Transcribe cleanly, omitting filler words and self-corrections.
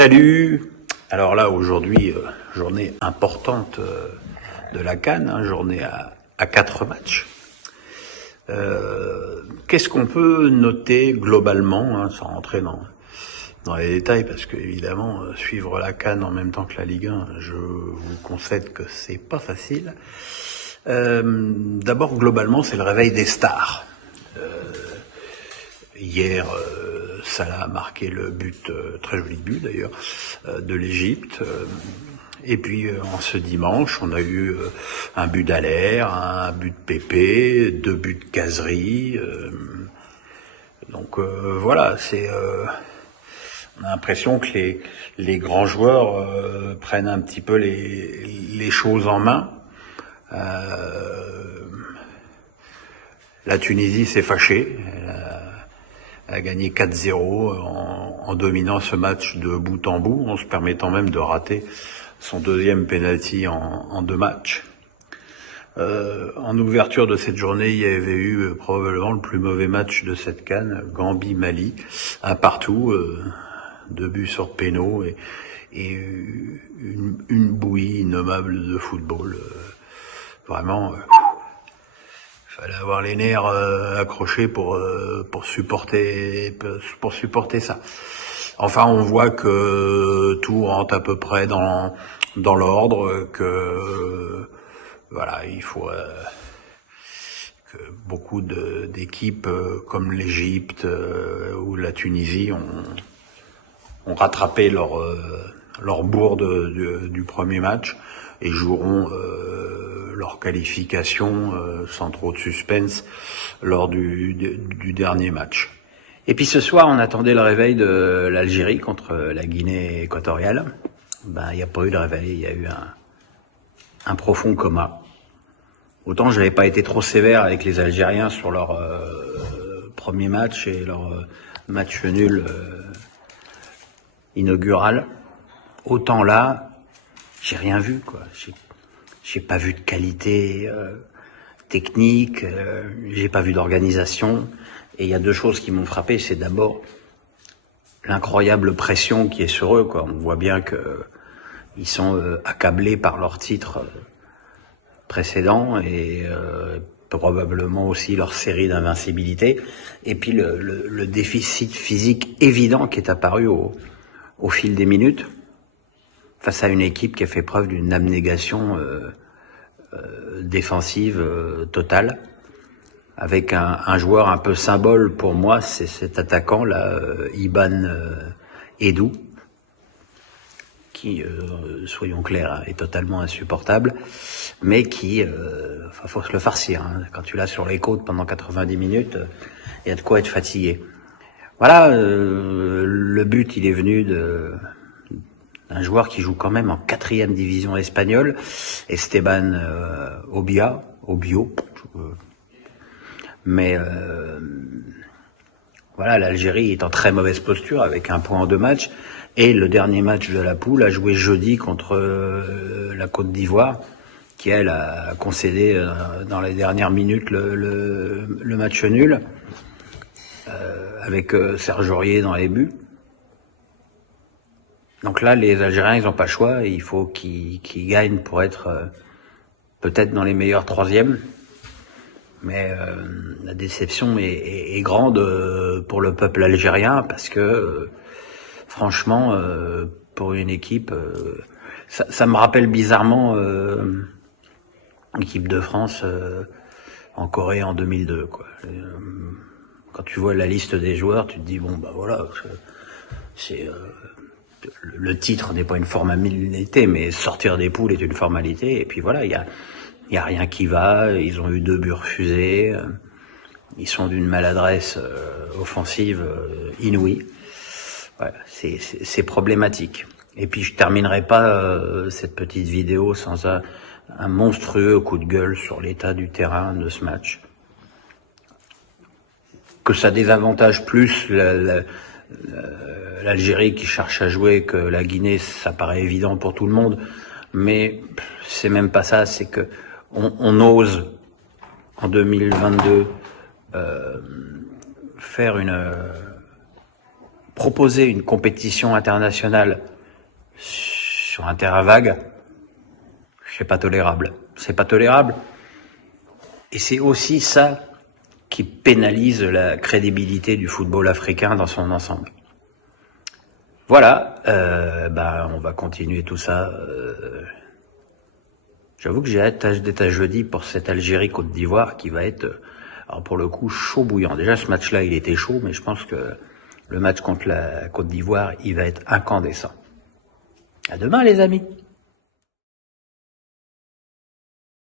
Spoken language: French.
Salut. Alors là, aujourd'hui, journée importante de la CAN, journée à 4 matchs. Qu'est-ce qu'on peut noter globalement, sans rentrer dans les détails, parce que évidemment, suivre la CAN en même temps que la Ligue 1, je vous concède que c'est pas facile. D'abord, globalement, c'est le réveil des stars. Hier, Salah a marqué le but, très joli but d'ailleurs, de l'Égypte. Et puis en ce dimanche, on a eu un but d'Haller, un but de Pépé, 2 buts de Kazri. Donc voilà, on a l'impression que les grands joueurs prennent un petit peu les choses en main. La Tunisie s'est fâchée. Elle a gagné 4-0 en dominant ce match de bout en bout, en se permettant même de rater son deuxième penalty en 2 matchs. En ouverture de cette journée, il y avait eu probablement le plus mauvais match de cette CAN, Gambie-Mali, un partout, 2 buts sur pénaux et une bouillie innommable de football. Vraiment, fallait avoir les nerfs accrochés pour supporter ça. Enfin, on voit que tout rentre à peu près dans l'ordre, que voilà, il faut que beaucoup d'équipes comme l'Égypte ou la Tunisie ont rattrapé leur bourde du premier match et joueront leur qualification sans trop de suspense lors du dernier match. Et puis ce soir, on attendait le réveil de l'Algérie contre la Guinée équatoriale. Il n'y a pas eu de réveil, il y a eu un profond coma. Autant je n'avais pas été trop sévère avec les Algériens sur leur premier match et leur match nul inaugural. Autant là, j'ai rien vu, quoi. J'ai pas vu de qualité technique, j'ai pas vu d'organisation. Et il y a 2 choses qui m'ont frappé, c'est d'abord l'incroyable pression qui est sur eux, quoi. On voit bien que ils sont accablés par leur titre précédent et probablement aussi leur série d'invincibilité. Et puis le déficit physique évident qui est apparu au fil des minutes, face à une équipe qui a fait preuve d'une abnégation défensive totale, avec un joueur un peu symbole pour moi, c'est cet attaquant là, Iban Eddou, qui, soyons clairs, est totalement insupportable, mais qui, faut se le farcir, quand tu l'as sur les côtes pendant 90 minutes, il y a de quoi être fatigué. Voilà, le but, il est venu d'un joueur qui joue quand même en 4e division espagnole, Esteban Obio. Mais voilà, l'Algérie est en très mauvaise posture avec 1 point en 2 matchs. Et le dernier match de la poule a joué jeudi contre la Côte d'Ivoire, qui elle a concédé dans les dernières minutes le match nul, avec Serge Aurier dans les buts. Donc là, les Algériens, ils n'ont pas le choix. Il faut qu'ils gagnent pour être peut-être dans les meilleurs 3e. Mais la déception est grande pour le peuple algérien parce que franchement, pour une équipe, ça me rappelle bizarrement l'équipe de France en Corée en 2002, quoi. Quand tu vois la liste des joueurs, tu te dis bon voilà, le titre n'est pas une formalité, mais sortir des poules est une formalité. Et puis voilà, il y a rien qui va. Ils ont eu 2 buts refusés. Ils sont d'une maladresse offensive inouïe. Voilà, c'est problématique. Et puis je terminerai pas cette petite vidéo sans un monstrueux coup de gueule sur l'état du terrain de ce match. Que ça désavantage plus l'Algérie qui cherche à jouer que la Guinée, ça paraît évident pour tout le monde. Mais c'est même pas ça, c'est que on ose en 2022 faire proposer une compétition internationale sur un terrain vague, c'est pas tolérable. C'est pas tolérable. Et c'est aussi ça qui pénalise la crédibilité du football africain dans son ensemble. Voilà, on va continuer tout ça. J'avoue que j'ai hâte d'être à jeudi pour cette Algérie-Côte d'Ivoire qui va être, alors pour le coup, chaud bouillant. Déjà, ce match-là, il était chaud, mais je pense que le match contre la Côte d'Ivoire, il va être incandescent. À demain, les amis.